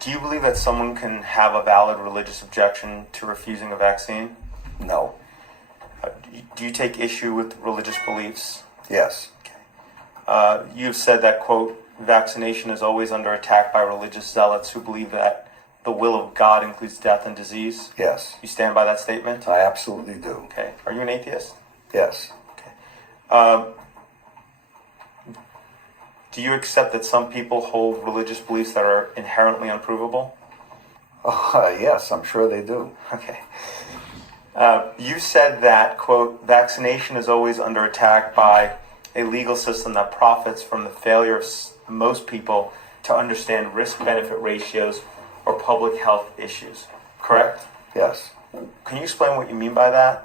Do you believe that someone can have a valid religious objection to refusing a vaccine? No. Do you take issue with religious beliefs? Yes. You've said that, quote, vaccination is always under attack by religious zealots who believe that the will of God includes death and disease. Yes. You stand by that statement? I absolutely do. Okay. Are you an atheist? Yes. Okay. Do you accept that some people hold religious beliefs that are inherently unprovable? Yes, I'm sure they do. Okay. You said that, quote, vaccination is always under attack by a legal system that profits from the failure of most people to understand risk-benefit ratios or public health issues. Correct? Yes. Can you explain what you mean by that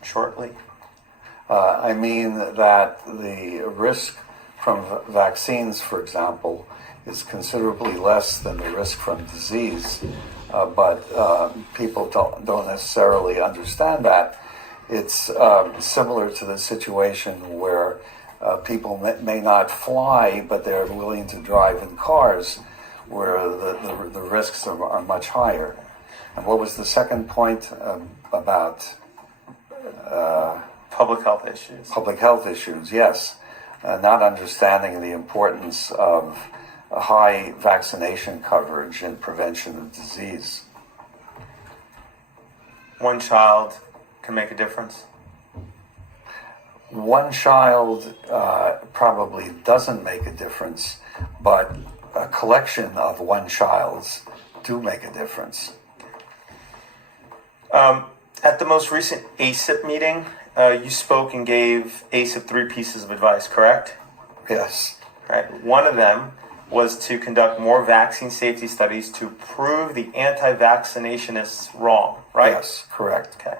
shortly? I mean that the risk from vaccines, for example, is considerably less than the risk from disease, but people don't necessarily understand that. It's similar to the situation where people may not fly, but they're willing to drive in cars, where the risks are much higher. And what was the second point about? Public health issues. Public health issues, yes. Not understanding the importance of a high vaccination coverage in prevention of disease. One child can make a difference? One child probably doesn't make a difference, but a collection of one childs do make a difference. At the most recent ACIP meeting, you spoke and gave ACIP 3 pieces of advice, correct? Yes. Right. One of them was to conduct more vaccine safety studies to prove the anti-vaccinationists wrong, right? Yes, correct. Okay.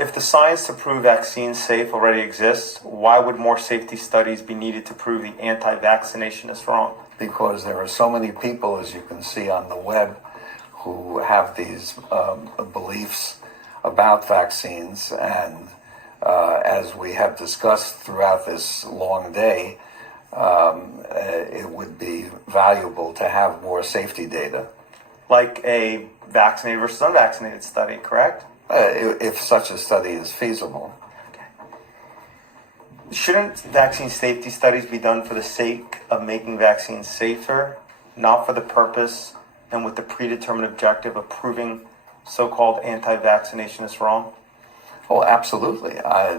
If the science to prove vaccines safe already exists, why would more safety studies be needed to prove the anti-vaccinationists wrong? Because there are so many people, as you can see on the web, who have these beliefs about vaccines, and as we have discussed throughout this long day, it would be valuable to have more safety data. Like a vaccinated versus unvaccinated study, correct? If such a study is feasible. Okay. Shouldn't vaccine safety studies be done for the sake of making vaccines safer, not for the purpose and with the predetermined objective of proving so-called anti-vaccinationists wrong? Oh, absolutely. I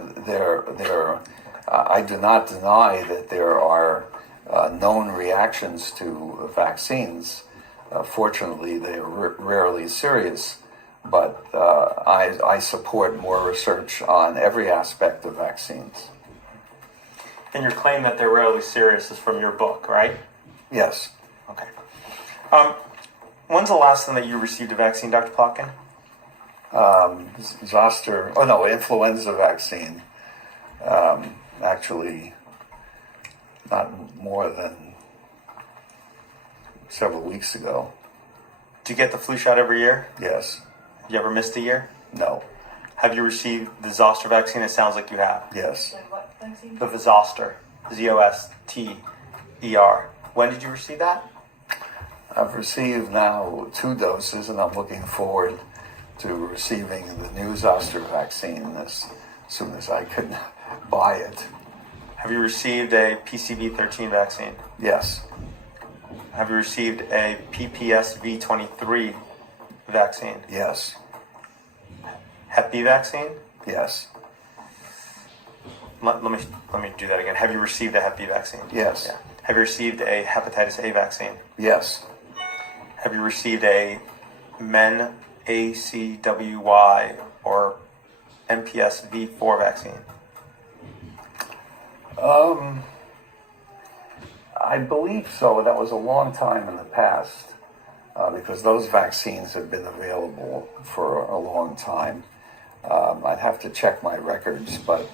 do not deny that there are known reactions to vaccines. Fortunately, they are rarely serious. But I support more research on every aspect of vaccines. And your claim that they're rarely serious is from your book, right? Yes. Okay. When's the last time that you received a vaccine, Dr. Plotkin? Influenza vaccine. Actually, not more than several weeks ago. Do you get the flu shot every year? Yes. You ever missed a year? No. Have you received the zoster vaccine? It sounds like you have. Yes. Like what vaccine? The zoster. ZOSTER. When did you receive that? I've received now 2 doses, and I'm looking forward to receiving the new zoster vaccine as soon as I can buy it. Have you received a PCV13 vaccine? Yes. Have you received a PPSV23 vaccine? Yes. Hep B vaccine? Yes. Let me do that again. Have you received a Hep B vaccine? Yes. Yeah. Have you received a hepatitis A vaccine? Yes. Have you received a MEN ACWY or MPS V4 vaccine? I believe so. That was a long time in the past, because those vaccines have been available for a long time. I'd have to check my records, but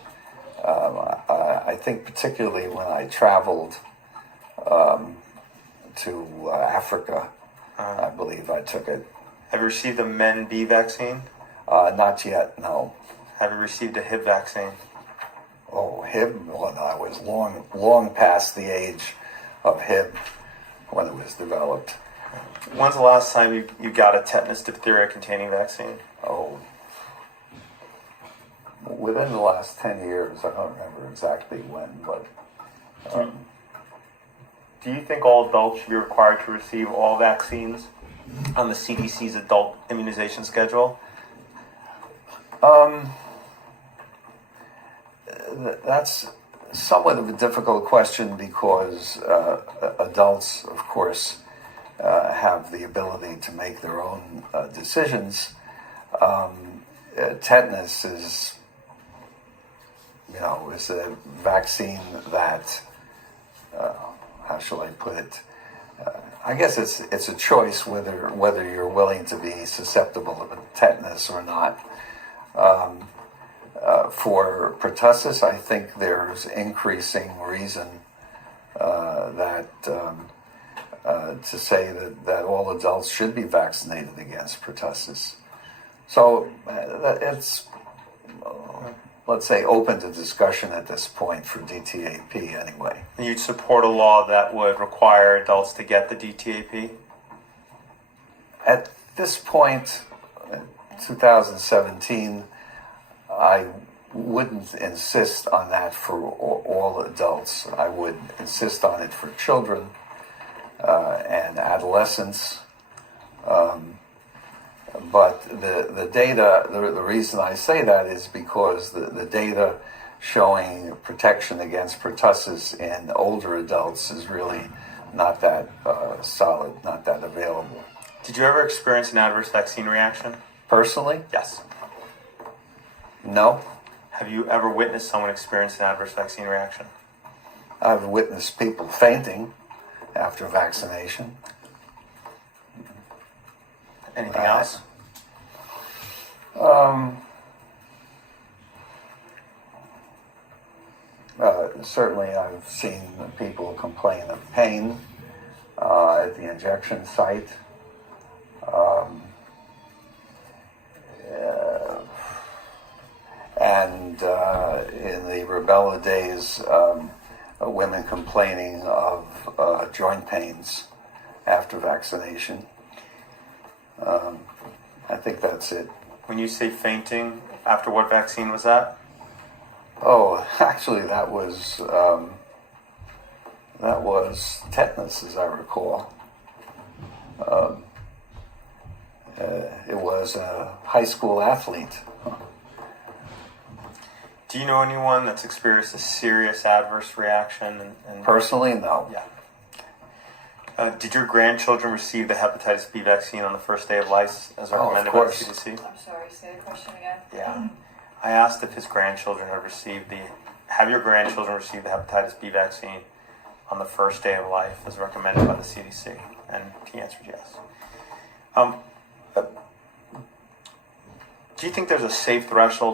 I think particularly when I traveled to Africa, I believe I took it. Have you received a MEN B vaccine? Not yet, no. Have you received a Hib vaccine? Oh, Hib? Well, I was long past the age of Hib when it was developed. When's the last time you got a tetanus diphtheria containing vaccine? Oh, within the last 10 years. I don't remember exactly when, but Do you think all adults should be required to receive all vaccines on the CDC's adult immunization schedule? That's somewhat of a difficult question because adults, of course, have the ability to make their own decisions. Tetanus is a vaccine that, how shall I put it? I guess it's a choice whether you're willing to be susceptible to tetanus or not. For pertussis, I think there's increasing reason to say that all adults should be vaccinated against pertussis. So it's, let's say, open to discussion at this point for DTAP anyway. You'd support a law that would require adults to get the DTAP? At this point, 2017, I wouldn't insist on that for all adults. I would insist on it for children and adolescents. But the data, the reason I say that is because the data showing protection against pertussis in older adults is really not that solid, not that available. Did you ever experience an adverse vaccine reaction? Personally? Yes. No. Have you ever witnessed someone experience an adverse vaccine reaction? I've witnessed people fainting after vaccination. Anything else? Certainly I've seen people complain of pain at the injection site. And in the rubella days, women complaining of joint pains after vaccination. I think that's it. When you say fainting, after what vaccine was that? Oh, actually, that was tetanus, as I recall. It was a high school athlete. Do you know anyone that's experienced a serious adverse reaction? Personally, no. Yeah. Did your grandchildren receive the hepatitis B vaccine on the first day of life as recommended by the CDC? I'm sorry, say the question again. Yeah. I asked if his grandchildren have your grandchildren received the hepatitis B vaccine on the first day of life as recommended by the CDC? And he answered yes. Do you think there's a safe threshold